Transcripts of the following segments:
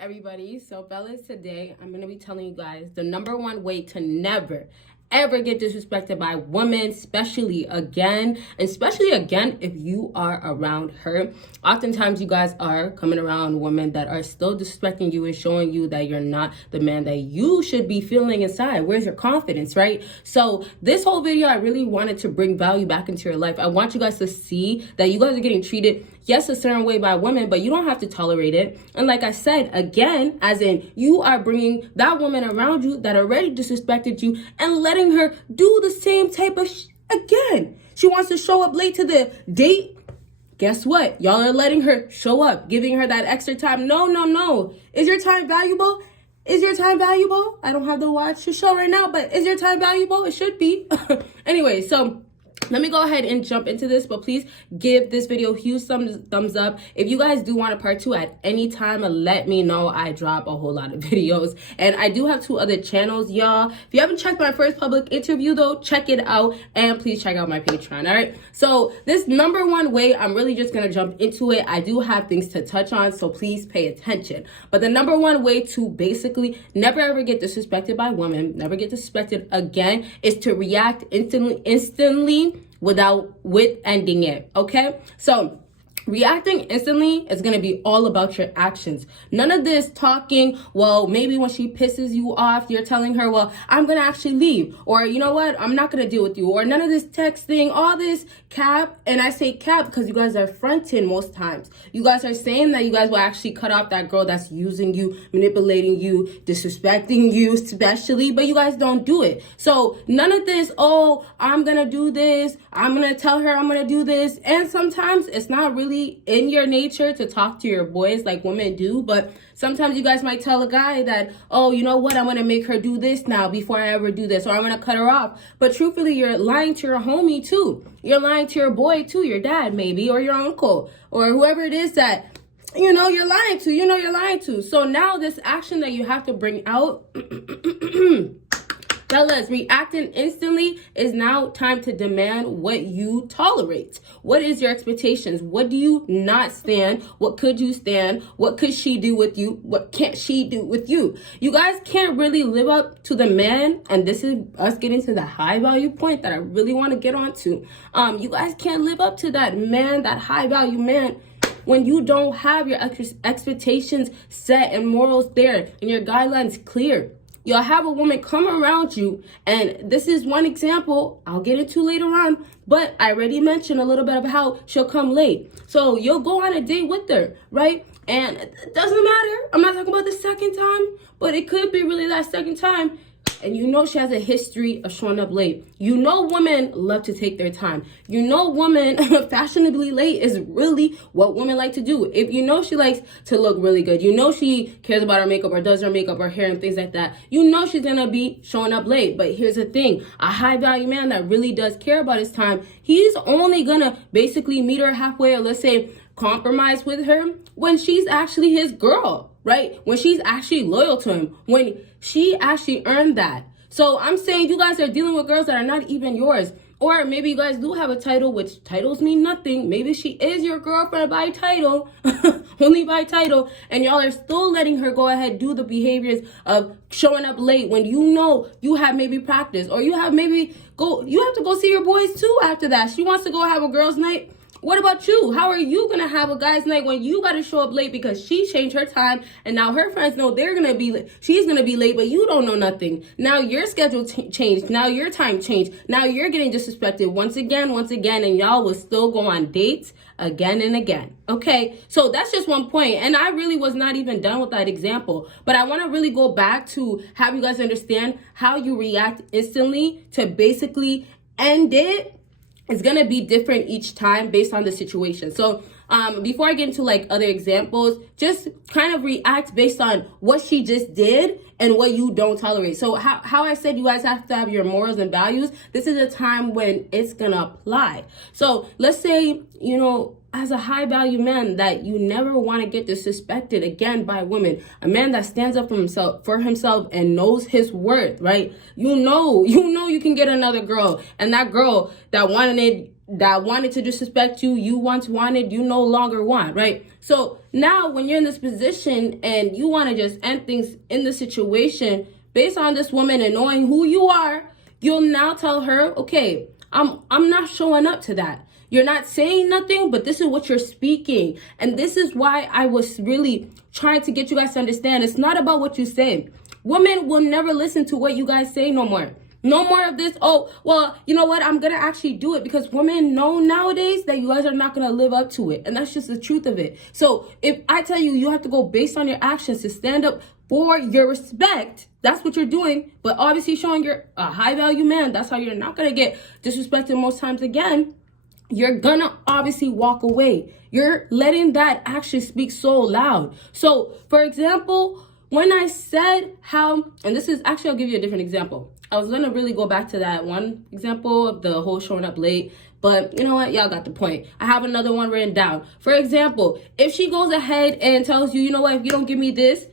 everybody. So fellas, today I'm going to be telling you guys the number one way to never ever get disrespected by women, especially again if you are around her. Oftentimes you guys are coming around women that are still disrespecting you and showing you that you're not the man that you should be feeling inside. Where's your confidence, right? So this whole video, I really wanted to bring value back into your life. I want you guys to see that you guys are getting treated, yes, a certain way by women, but you don't have to tolerate it. And like I said, again, as in you are bringing that woman around you that already disrespected you and letting her do the same type of again. She wants to show up late to the date. Guess what? Y'all are letting her show up, giving her that extra time. No. Is your time valuable? Is your time valuable? I don't have the watch to show right now, but is your time valuable? It should be. Anyway, so let me go ahead and jump into this, but please give this video a huge thumbs up. If you guys do want a part 2 at any time, let me know. I drop a whole lot of videos, and I do have 2 other channels, y'all. If you haven't checked my first public interview though, check it out, and please check out my Patreon. All right, so this number one way, I'm really just gonna jump into it. I do have things to touch on, so please pay attention. But the number one way to basically never ever get disrespected by women, never get disrespected again, is to react instantly with ending it. Okay, so reacting instantly is going to be all about your actions. None of this talking, well, maybe when she pisses you off, you're telling her, well, I'm going to actually leave. Or, you know what, I'm not going to deal with you. Or none of this texting, all this cap. And I say cap because you guys are fronting most times. You guys are saying that you guys will actually cut off that girl that's using you, manipulating you, disrespecting you especially, but you guys don't do it. So none of this, oh, I'm going to do this, I'm going to tell her I'm going to do this. And sometimes it's not really in your nature to talk to your boys like women do, but sometimes you guys might tell a guy that, oh, you know what, I'm gonna make her do this now before I ever do this, or I'm gonna cut her off. But truthfully, you're lying to your homie too. You're lying to your boy too, your dad maybe, or your uncle, or whoever it is that you're lying to. So now this action that you have to bring out fellas, reacting instantly is now time to demand what you tolerate. What is your expectations? What do you not stand? What could you stand? What could she do with you? What can't she do with you? You guys can't really live up to the man, and this is us getting to the high value point that I really want to get onto. You guys can't live up to that man, that high value man, when you don't have your expectations set and morals there and your guidelines clear. You'll have a woman come around you, and this is one example I'll get into later on, but I already mentioned a little bit of how she'll come late. So you'll go on a date with her, right? And it doesn't matter. I'm not talking about the second time, but it could be really that second time. And you know she has a history of showing up late. You know women love to take their time. You know women fashionably late is really what women like to do. If you know she likes to look really good, you know she cares about her makeup or does her makeup or hair and things like that, you know she's going to be showing up late. But here's the thing. A high value man that really does care about his time, he's only going to basically meet her halfway, or let's say compromise with her when she's actually his girl, right? When she's actually loyal to him, when she actually earned that. So I'm saying you guys are dealing with girls that are not even yours. Or maybe you guys do have a title, which titles mean nothing. Maybe she is your girlfriend by title, only by title, and y'all are still letting her go ahead do the behaviors of showing up late when you know you have maybe practice, or you have to go see your boys too after that. She wants to go have a girls' night. What about you? How are you going to have a guy's night when you got to show up late because she changed her time, and now her friends know they're going to be late. She's going to be late, but you don't know nothing. Now your schedule changed. Now your time changed. Now you're getting disrespected once again, and y'all will still go on dates again and again. Okay, so that's just one point, and I really was not even done with that example, but I want to really go back to have you guys understand how you react instantly to basically end it. It's going to be different each time based on the situation. So before I get into like other examples, just kind of react based on what she just did and what you don't tolerate. So how I said you guys have to have your morals and values, this is a time when it's going to apply. So let's say, you know, as a high value man that you never want to get disrespected again by women, a man that stands up for himself and knows his worth, right? You know you can get another girl, and that girl that wanted that wanted to disrespect you, you once wanted, you no longer want, right? So now when you're in this position and you want to just end things in the situation based on this woman and knowing who you are, you'll now tell her, okay, I'm not showing up to that. You're not saying nothing, but this is what you're speaking. And this is why I was really trying to get you guys to understand. It's not about what you say. Women will never listen to what you guys say no more. No more of this, oh, well, you know what? I'm going to actually do it, because women know nowadays that you guys are not going to live up to it. And that's just the truth of it. So if I tell you, you have to go based on your actions to stand up for your respect. That's what you're doing. But obviously showing you're a high value man, that's how you're not going to get disrespected most times again. You're gonna obviously walk away. You're letting that action speak so loud. So for example, when I said how, and this is actually, I'll give you a different example. I was gonna really go back to that one example of the whole showing up late, but you know what? Y'all got the point. I have another one written down. For example, if she goes ahead and tells you, you know what, if you don't give me this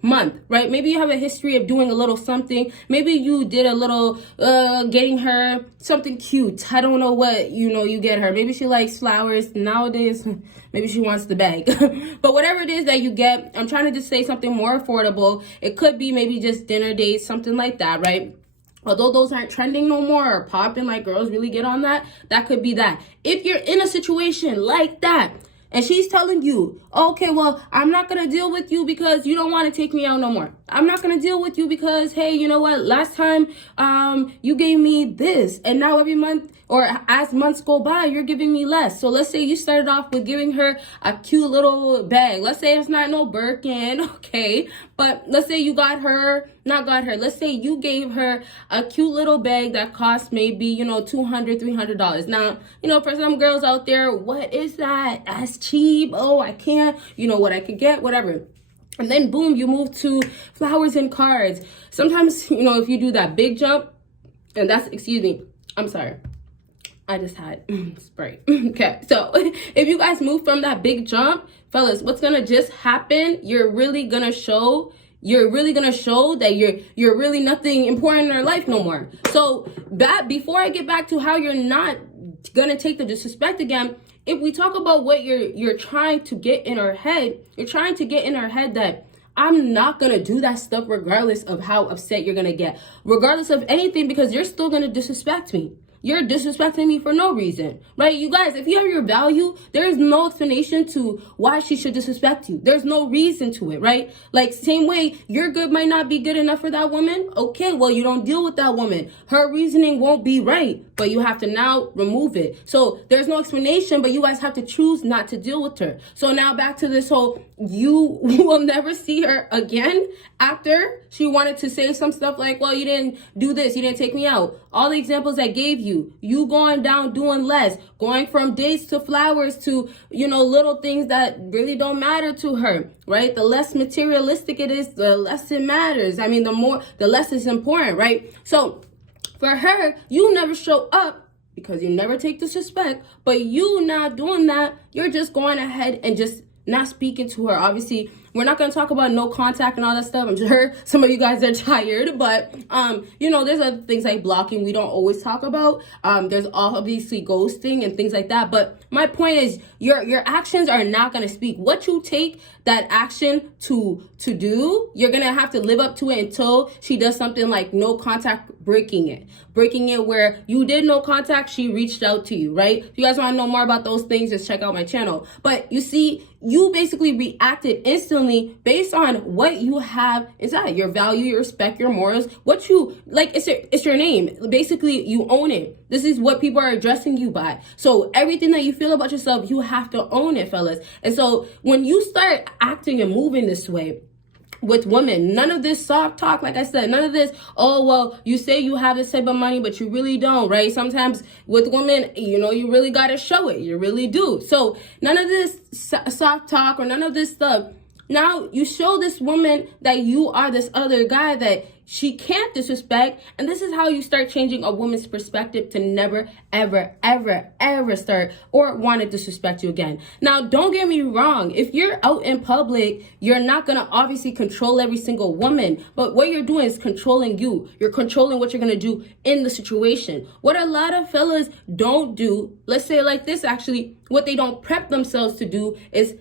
month, right? Maybe you have a history of doing a little something. Maybe you did a little, getting her something cute. I don't know what, you get her. Maybe she likes flowers. Nowadays, maybe she wants the bag. But whatever it is that you get, I'm trying to just say something more affordable. It could be maybe just dinner dates, something like that, right? Although those aren't trending no more or popping, like girls really get on that, that could be that. If you're in a situation like that, and she's telling you, okay, well, I'm not going to deal with you because you don't want to take me out no more. I'm not going to deal with you because, hey, you know what? Last time you gave me this, and now every month or as months go by, you're giving me less. So let's say you started off with giving her a cute little bag. Let's say it's not no Birkin, okay? But let's say you let's say you gave her a cute little bag that cost maybe, $200, $300. Now, for some girls out there, what is that? That's cheap. Oh, I can't. You know what I could get? Whatever. And then boom, you move to flowers and cards. Sometimes, if you do that big jump, and I'm sorry. I just had Sprite. Okay, so if you guys move from that big jump, fellas, what's gonna just happen? You're really gonna show that you're really nothing important in her life no more. So before I get back to how you're not gonna take the disrespect again, if we talk about what you're trying to get in her head, you're trying to get in her head that I'm not going to do that stuff regardless of how upset you're going to get, regardless of anything, because you're still going to disrespect me. You're disrespecting me for no reason, right? You guys, if you have your value, there is no explanation to why she should disrespect you. There's no reason to it, right? Like, same way, your good might not be good enough for that woman. Okay, well, you don't deal with that woman. Her reasoning won't be right, but you have to now remove it. So there's no explanation, but you guys have to choose not to deal with her. So now back to this whole, you will never see her again after she wanted to say some stuff like, well, you didn't do this, you didn't take me out. All the examples I gave you going down, doing less, going from dates to flowers to, little things that really don't matter to her, right? The less materialistic it is, the less it matters. I mean, the less it's important, right? So for her, you never show up because you never take disrespect, but you not doing that, you're just going ahead and just not speaking to her. Obviously, we're not going to talk about no contact and all that stuff. I'm sure some of you guys are tired, but, there's other things like blocking we don't always talk about. There's obviously ghosting and things like that. But my point is your actions are not going to speak. What you take that action to do, you're going to have to live up to it until she does something like no contact, breaking it where you did no contact, she reached out to you, right? If you guys want to know more about those things, just check out my channel. But you see, you basically reacted instantly based on what you have inside, your value, your respect, your morals, what you like. It's your name. Basically, you own it. This is what people are addressing you by. So everything that you feel about yourself, you have to own it, fellas. And so when you start acting and moving this way with women, none of this soft talk, like I said, none of this, oh, well, you say you have this type of money, but you really don't, right? Sometimes with women, you really got to show it. You really do. So none of this soft talk or none of this stuff. Now you show this woman that you are this other guy that she can't disrespect, and this is how you start changing a woman's perspective to never, ever, ever, ever start or want to disrespect you again. Now, don't get me wrong. If you're out in public, you're not going to obviously control every single woman, but what you're doing is controlling you. You're controlling what you're going to do in the situation. What a lot of fellas don't do, let's say it like this actually, what they don't prep themselves to do is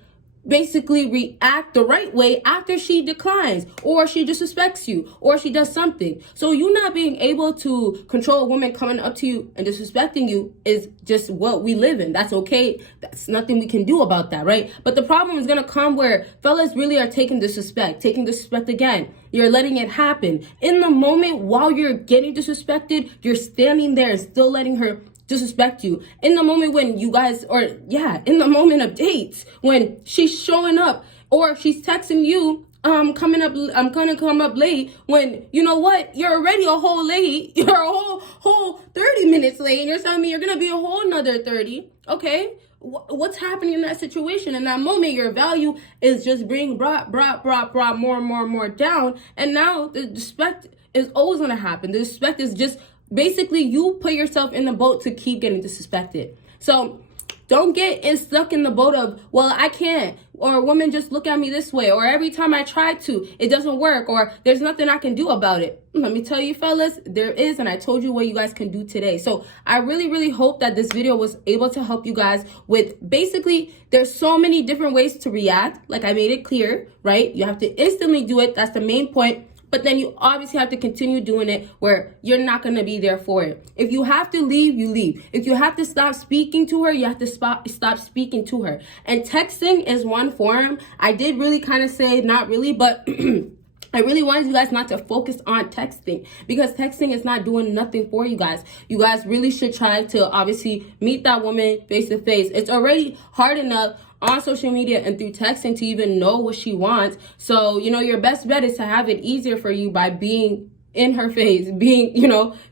basically react the right way after she declines or she disrespects you or she does something. So you not being able to control a woman coming up to you and disrespecting you is just what we live in. That's okay. That's nothing we can do about that, right? But the problem is going to come where fellas really are taking disrespect again. You're letting it happen. In the moment while you're getting disrespected, you're standing there and still letting her disrespect you. In the moment when you guys, in the moment of dates, when she's showing up or she's texting you, I'm gonna come up late, when you know what, you're already a whole late, you're a whole 30 minutes late, and you're telling me you're gonna be a whole another 30. Okay, what's happening in that situation? In that moment, your value is just being brought more and more down, and now the disrespect is always gonna happen. The disrespect is just basically you put yourself in the boat to keep getting disrespected. So don't get stuck in the boat of, well, I can't, or women just look at me this way, or every time I try to, it doesn't work, or there's nothing I can do about it. Let me tell you, fellas, there is, and I told you what you guys can do today. So I really hope that this video was able to help you guys with, basically, there's so many different ways to react. Like I made it clear, right? You have to instantly do it. That's the main point. But then you obviously have to continue doing it where you're not going to be there for it. If you have to leave, you leave. If you have to stop speaking to her, you have to stop speaking to her. And texting is one form. I did really kind of say not really, but I really wanted you guys not to focus on texting, because texting is not doing nothing for you guys. You guys really should try to obviously meet that woman face to face. It's already hard enough on social media and through texting to even know what she wants. So, your best bet is to have it easier for you by being in her face, being,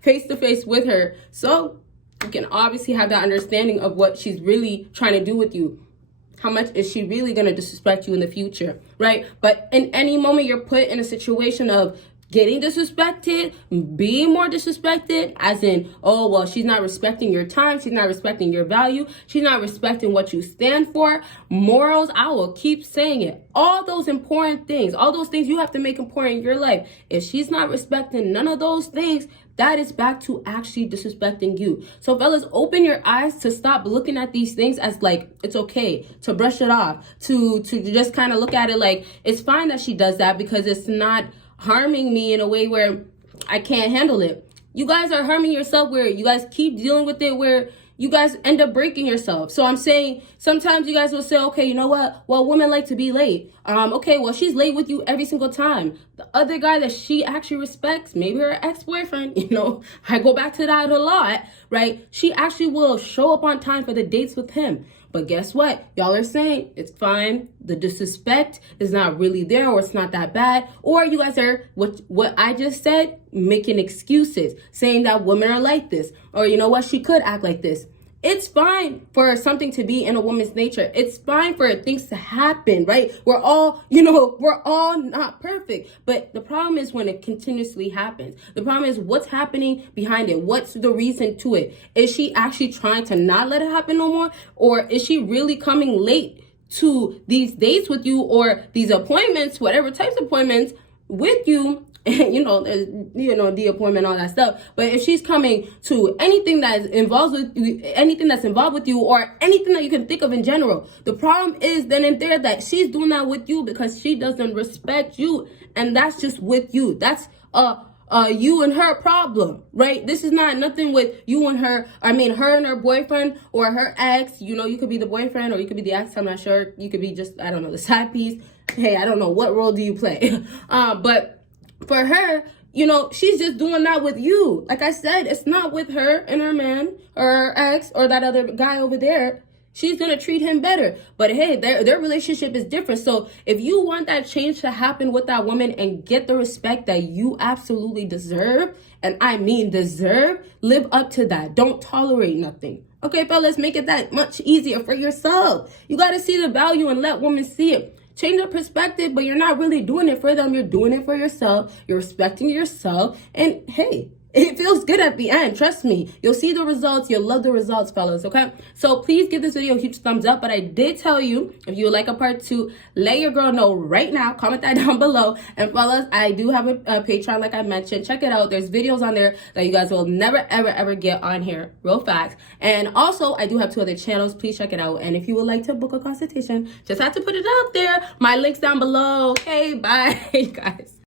face to face with her. So you can obviously have that understanding of what she's really trying to do with you. How much is she really going to disrespect you in the future, right? But in any moment you're put in a situation of getting disrespected, being more disrespected, as in, oh, well, she's not respecting your time, she's not respecting your value, she's not respecting what you stand for, morals, I will keep saying it. All those important things, all those things you have to make important in your life. If she's not respecting none of those things, that is back to actually disrespecting you. So fellas, open your eyes to stop looking at these things as like, it's okay, to brush it off, to just kind of look at it like, it's fine that she does that because it's not harming me in a way where I can't handle it. You guys are harming yourself where you guys keep dealing with it where you guys end up breaking yourself. So I'm saying sometimes you guys will say, okay, you know what? Well, women like to be late. Okay, well, she's late with you every single time. The other guy that she actually respects, maybe her ex-boyfriend, I go back to that a lot, right? She actually will show up on time for the dates with him. But guess what? Y'all are saying it's fine. The disrespect is not really there, or it's not that bad. Or you guys are, what I just said, making excuses, saying that women are like this. Or you know what? She could act like this. It's fine for something to be in a woman's nature. It's fine for things to happen, right? We're all not perfect. But the problem is when it continuously happens. The problem is what's happening behind it. What's the reason to it? Is she actually trying to not let it happen no more? Or is she really coming late to these dates with you or these appointments, whatever types of appointments with you? There's, the appointment, all that stuff. But if she's coming to anything that's involved with you, or anything that you can think of in general, the problem is then in there that she's doing that with you because she doesn't respect you, and that's just with you. That's you and her problem, right? This is not nothing with you and her. I mean, her and her boyfriend or her ex. You could be the boyfriend or you could be the ex. I'm not sure. You could be just, I don't know, the side piece. Hey, I don't know, what role do you play? But for her, she's just doing that with you. Like I said, it's not with her and her man or her ex or that other guy over there. She's going to treat him better. But hey, their relationship is different. So if you want that change to happen with that woman and get the respect that you absolutely deserve, and I mean deserve, live up to that. Don't tolerate nothing. Okay, fellas, make it that much easier for yourself. You got to see the value and let women see it. change your perspective, but you're not really doing it for them. You're doing it for yourself. You're respecting yourself. And hey, it feels good at the end. Trust me. You'll see the results. You'll love the results, fellas, okay? So please give this video a huge thumbs up. But I did tell you, if you would like a part 2, let your girl know right now. Comment that down below. And fellas, I do have a Patreon, like I mentioned. Check it out. There's videos on there that you guys will never, ever, ever get on here. Real facts. And also, I do have 2 other channels. Please check it out. And if you would like to book a consultation, just have to put it out there. My link's down below. Okay, bye, guys.